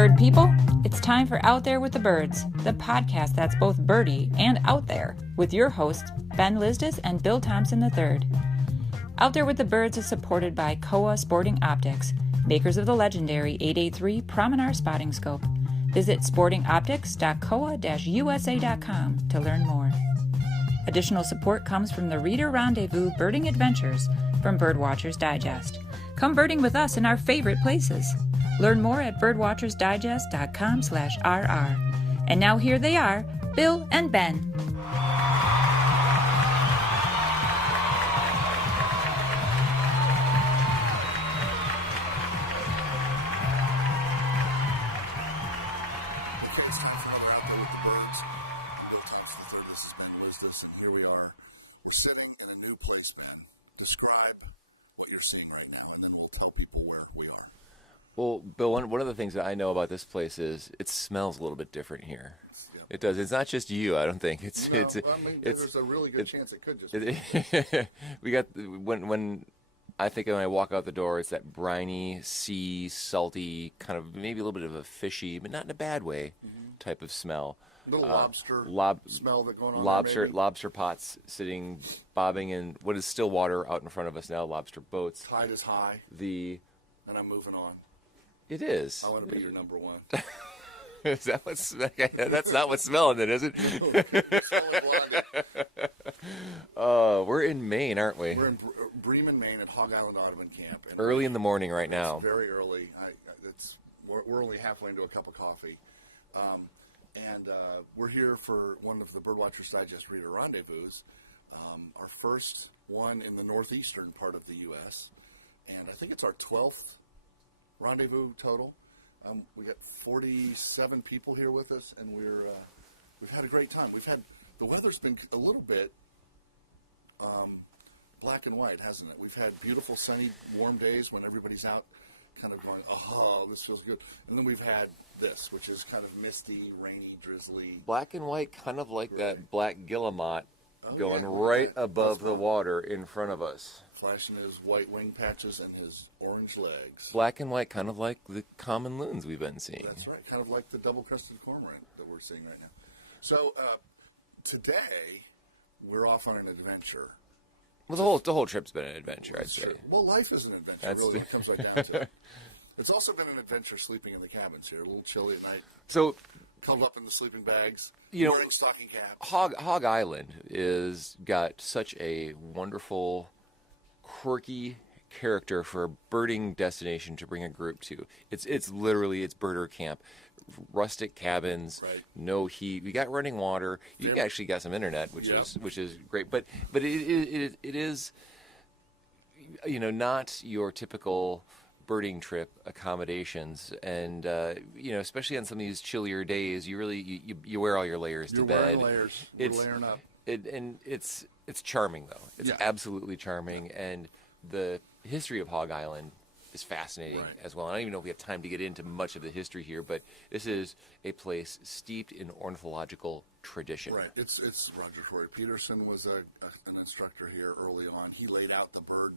bird people, it's time for Out There with the Birds, the podcast that's both birdie and out there, with your hosts, Ben Lizdas and Bill Thompson III. Out There with the Birds is supported by Koa Sporting Optics, makers of the legendary 883 Promenade Spotting Scope. Visit sportingoptics.koa-usa.com to learn more. Additional support comes from the Reader Rendezvous Birding Adventures from Birdwatchers Digest. Come birding with us in our favorite places. Learn more at birdwatchersdigest.com/rr. And now here they are, Bill and Ben. We're sitting in a new place, Ben. Describe what you're seeing right now, and then we'll tell people where we are. Well, Bill, one of the things that I know about this place is it smells a little bit different here. Yep. It does. It's not just you, I don't think. There's a really good chance it could just be. We got, when I walk out the door, it's that briny, sea, salty, kind of maybe a little bit of a fishy, but not in a bad way, type of smell. Little lobster smell that going on lobster pots sitting, bobbing in what is still water out in front of us now, lobster boats. Tide is high. And I'm moving on. It is. I want to be your number one. Is that what's, that's not what's smelling it, is it? We're in Maine, aren't we? We're in Bremen, Maine at Hog Island Audubon Camp. And early in the morning right now. It's very early. We're only halfway into a cup of coffee. We're here for one of the Birdwatchers Digest Reader Rendezvous, our first one in the northeastern part of the U.S., and I think it's our 12th rendezvous total. We got 47 people here with us, and we've had a great time. The weather's been a little bit black and white, hasn't it? We've had beautiful, sunny, warm days when everybody's out kind of going, oh, this feels good. And then we've had this, which is kind of misty, rainy, drizzly. Black and white, kind of like that black guillemot going right above the water in front of us. Flashing his white wing patches and his orange legs. Black and white, kind of like the common loons we've been seeing. That's right, kind of like the double-crested cormorant that we're seeing right now. So today, we're off on an adventure. Well, the whole trip's been an adventure, I'd say. Well, life is an adventure, really, when it comes right down to it. It's also been an adventure sleeping in the cabins here. A little chilly at night. So, cuddled up in the sleeping bags, wearing stocking caps. Hog Island is got such a wonderful, quirky character for a birding destination to bring a group to. It's birder camp. Rustic cabins, right. No heat. We got running water. You actually got some internet, which is great. But it is, not your typical birding trip accommodations, and especially on some of these chillier days, you really you wear all your layers to bed. Wearing layers. We're layering up. It's charming though. It's absolutely charming, and the history of Hog Island is fascinating as well. I don't even know if we have time to get into much of the history here, but this is a place steeped in ornithological tradition. Right. It's Roger Troy Peterson was an instructor here early on. He laid out the bird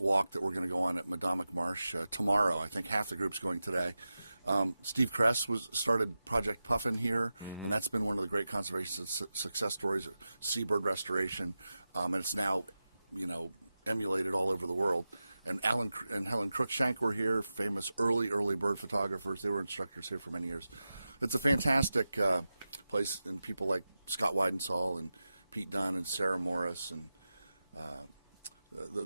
walk that we're going to go on at Madomic Marsh tomorrow. I think half the group's going today. Steve Kress started Project Puffin here, and that's been one of the great conservation success stories of seabird restoration, and it's now, emulated all over the world. And Alan and Helen Cruikshank were here, famous early bird photographers. They were instructors here for many years. It's a fantastic place, and people like Scott Weidensaul and Pete Dunn and Sarah Morris, and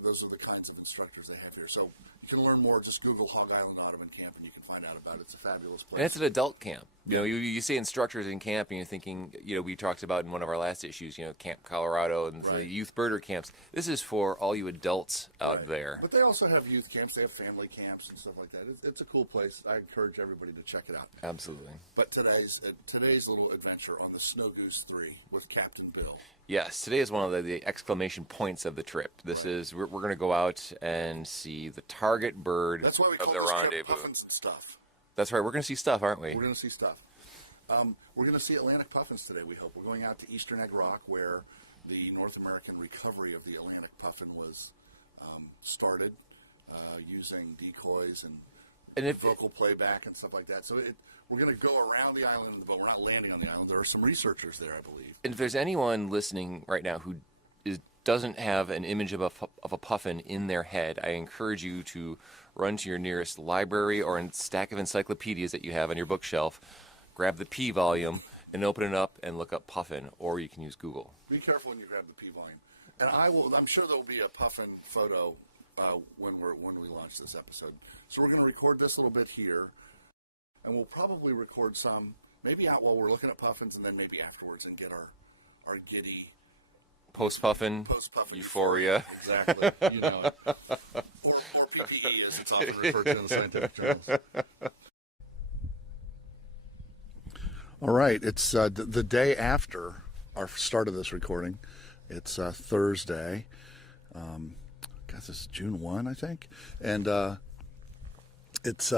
those are the kinds of instructors they have here. So you can learn more. Just Google Hog Island Audubon Camp, and you can find out about it. It's a fabulous place. And it's an adult camp. You say instructors in camp, and you're thinking, we talked about in one of our last issues, Camp Colorado and the youth birder camps. This is for all you adults out there. But they also have youth camps. They have family camps and stuff like that. It's a cool place. I encourage everybody to check it out. Absolutely. But today's little adventure on the Snow Goose 3 with Captain Bill. Yes, today is one of the exclamation points of the trip. This is we're going to go out and see the target bird of the rendezvous. Puffins and stuff. That's right. We're going to see stuff, aren't we? We're going to see stuff. We're going to see Atlantic puffins today, we hope. We're going out to Eastern Egg Rock, where the North American recovery of the Atlantic puffin was started using decoys and And if vocal playback and stuff like that. So we're going to go around the island in the boat. We're not landing on the island. There are some researchers there, I believe. And if there's anyone listening right now who doesn't have an image of a puffin in their head, I encourage you to run to your nearest library or a stack of encyclopedias that you have on your bookshelf, grab the P volume, and open it up and look up puffin, or you can use Google. Be careful when you grab the P volume. And I'm sure there will be a puffin photo when we launch this episode. So we're going to record this little bit here, and we'll probably record some, maybe out while we're looking at puffins, and then maybe afterwards and get our giddy Post-puffin euphoria. Exactly. You know it. Or PPE, as it's often referred to in the scientific journals. All right. It's the day after our start of this recording. It's Thursday. This is June 1, I think. And it's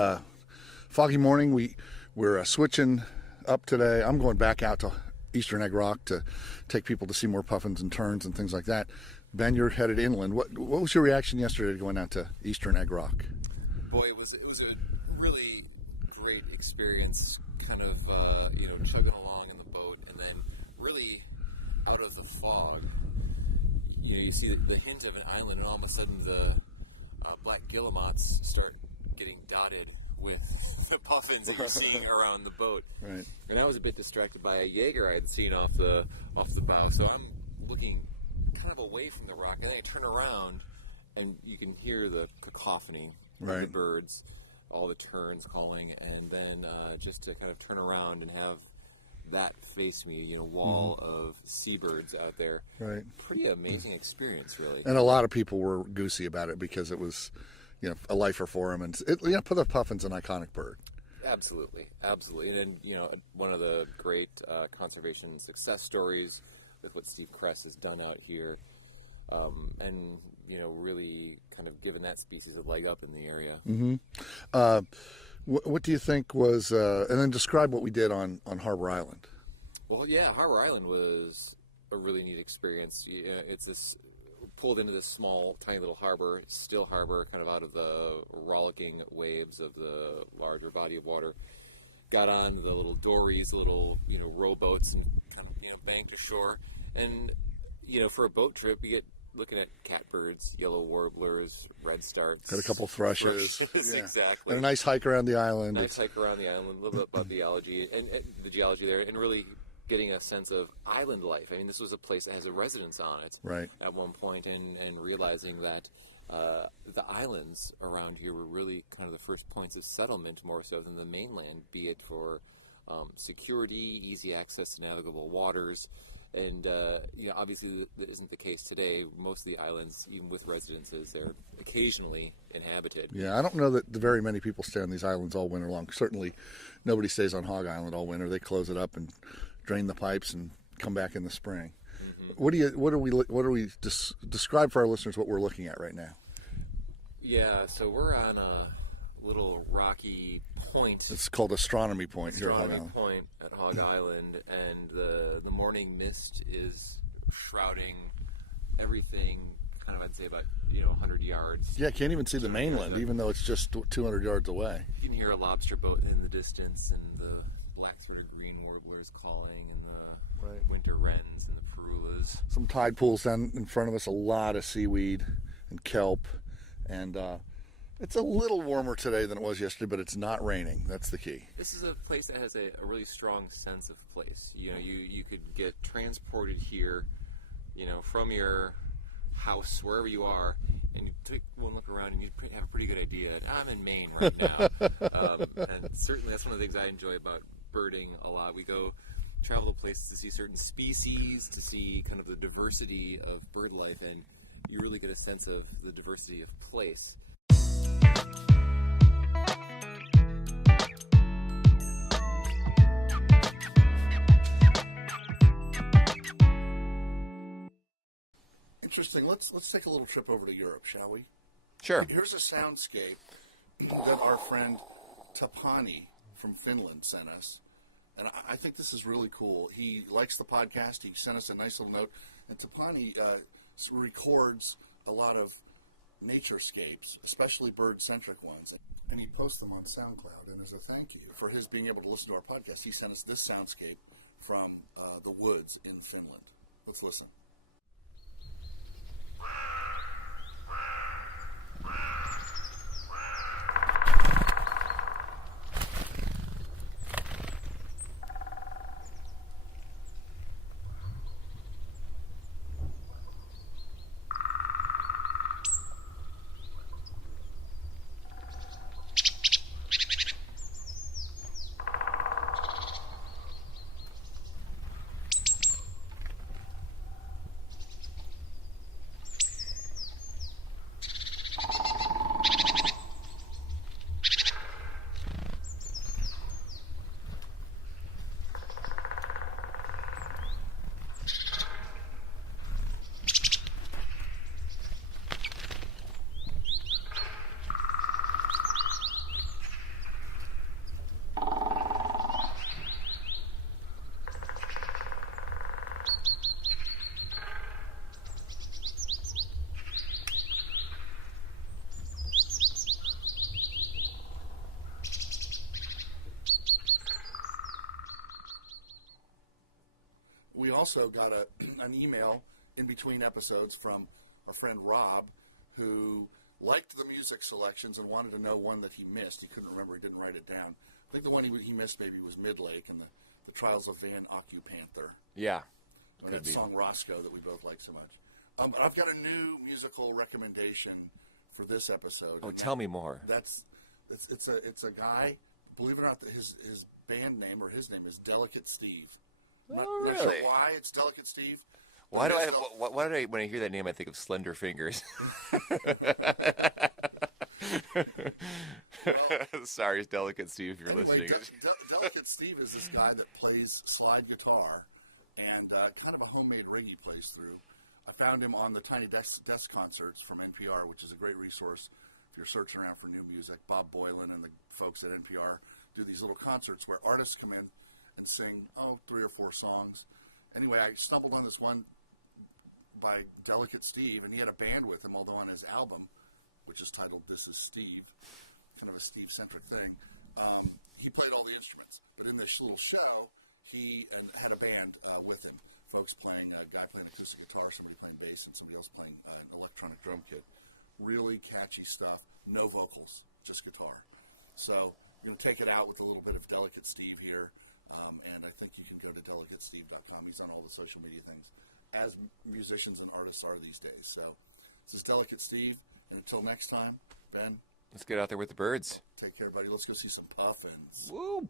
foggy morning. We're switching up today. I'm going back out to Eastern Egg Rock to take people to see more puffins and terns and things like that. Ben, you're headed inland. What was your reaction yesterday to going out to Eastern Egg Rock? Boy, it was a really great experience, kind of chugging along in the boat, and then really out of the fog, you see the hint of an island, and all of a sudden the black guillemots start getting dotted with the puffins that you're seeing around the boat. Right. And I was a bit distracted by a Jaeger I had seen off the bow, so I'm looking kind of away from the rock, and then I turn around, and you can hear the cacophony of the birds, all the terns calling, and then just to kind of turn around and have that face me, wall of seabirds out there. Right. Pretty amazing experience, really. And a lot of people were goosey about it because it was, a lifer for them, and for the puffin's an iconic bird. Absolutely. And one of the great conservation success stories with what Steve Kress has done out here, and really kind of given that species a leg up in the area. Mm-hmm. What do you think was, and then describe what we did on Harbor Island. Well, yeah, Harbor Island was a really neat experience. It's this pulled into this small, tiny little harbor, still harbor, kind of out of the rollicking waves of the larger body of water. Got on the little dories, little rowboats, and kind of banked ashore. And for a boat trip, you get looking at catbirds, yellow warblers, redstarts. Got a couple thrushes. Yeah. Exactly. And a nice hike around the island. A little bit about geology and the geology there, and really getting a sense of island life. I mean, this was a place that has a residence on it at one point, and realizing that the islands around here were really kind of the first points of settlement more so than the mainland, be it for security, easy access to navigable waters. And, obviously that isn't the case today. Most of the islands, even with residences, they're occasionally inhabited. Yeah, I don't know that very many people stay on these islands all winter long. Certainly nobody stays on Hog Island all winter. They close it up and drain the pipes and come back in the spring. Mm-hmm. Describe for our listeners what we're looking at right now. Yeah, so we're on a little rocky point. It's called Astronomy Point here at Hog Island. Point at Hog Island, and the morning mist is shrouding everything. Kind of, I'd say about 100 yards. Yeah, can't even see the mainland, even though it's just 200 yards away. You can hear a lobster boat in the distance, and the black-throated green warblers calling, and the winter wrens and the parulas. Some tide pools down in front of us. A lot of seaweed and kelp, and it's a little warmer today than it was yesterday, but it's not raining. That's the key. This is a place that has a really strong sense of place. You could get transported here, from your house, wherever you are, and you take one look around and you have a pretty good idea. I'm in Maine right now. And certainly that's one of the things I enjoy about birding a lot. We go travel to places to see certain species, to see kind of the diversity of bird life, and you really get a sense of the diversity of place. Interesting. Let's take a little trip over to Europe, shall we? Sure. Here's a soundscape that our friend Tapani from Finland sent us. And I think this is really cool. He likes the podcast. He sent us a nice little note. And Tapani records a lot of naturescapes, especially bird-centric ones. And he posts them on SoundCloud. And as a thank you for his being able to listen to our podcast, he sent us this soundscape from the woods in Finland. Let's listen. We also got an email in between episodes from our friend Rob, who liked the music selections and wanted to know one that he missed. He couldn't remember. He didn't write it down. I think the one he missed maybe was Midlake and the Trials of Van Occupanther. Yeah, could be. Song Roscoe that we both like so much. But I've got a new musical recommendation for this episode. Oh, tell me more. It's a guy. Believe it or not, his band name or his name is Delicate Steve. Oh, not really? sure why it's Delicate Steve. Why do I when I hear that name I think of Slender Fingers? Sorry, it's Delicate Steve if you're listening. Delicate Steve is this guy that plays slide guitar and kind of a homemade rig he plays through. I found him on the Tiny Desk concerts from NPR, which is a great resource if you're searching around for new music. Bob Boylan and the folks at NPR do these little concerts where artists come in and sing, 3 or 4 songs. Anyway, I stumbled on this one by Delicate Steve, and he had a band with him, although on his album, which is titled This Is Steve, kind of a Steve-centric thing, he played all the instruments. But in this little show, he had a band with him, folks playing, a guy playing acoustic guitar, somebody playing bass, and somebody else playing an electronic drum kit. Really catchy stuff, no vocals, just guitar. So take it out with a little bit of Delicate Steve here. And I think you can go to delicatesteve.com. He's on all the social media things, as musicians and artists are these days. So this is Delicate Steve. And until next time, Ben. Let's get out there with the birds. Take care, buddy. Let's go see some puffins. Woo!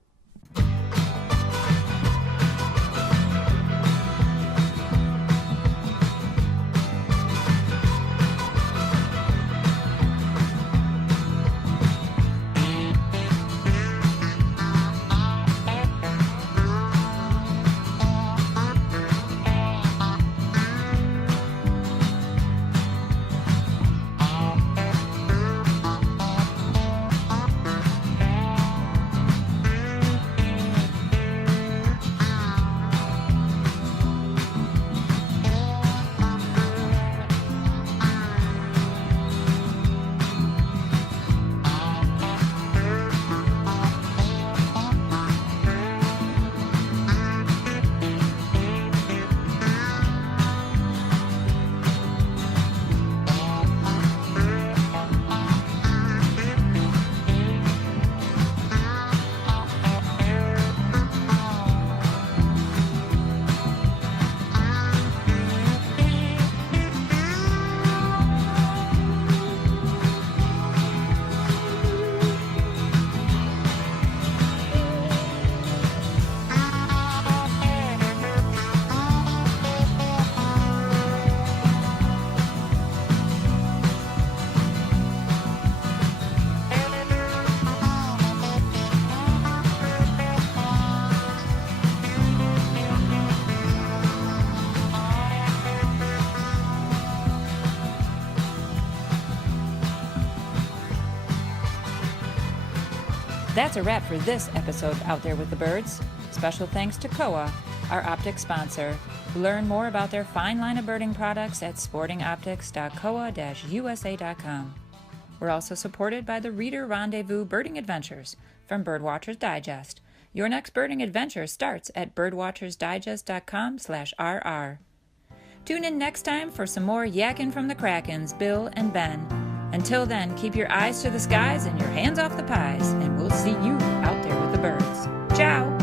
That's a wrap for this episode of Out There with the Birds. Special thanks to Koa, our optic sponsor. Learn more about their fine line of birding products at sportingoptics.coa-usa.com. We're also supported by the Reader Rendezvous Birding Adventures from Birdwatchers Digest. Your next birding adventure starts at birdwatchersdigest.com/rr. Tune in next time for some more yakking from the Krakens, Bill and Ben. Until then, keep your eyes to the skies and your hands off the pies, and we'll see you out there with the birds. Ciao!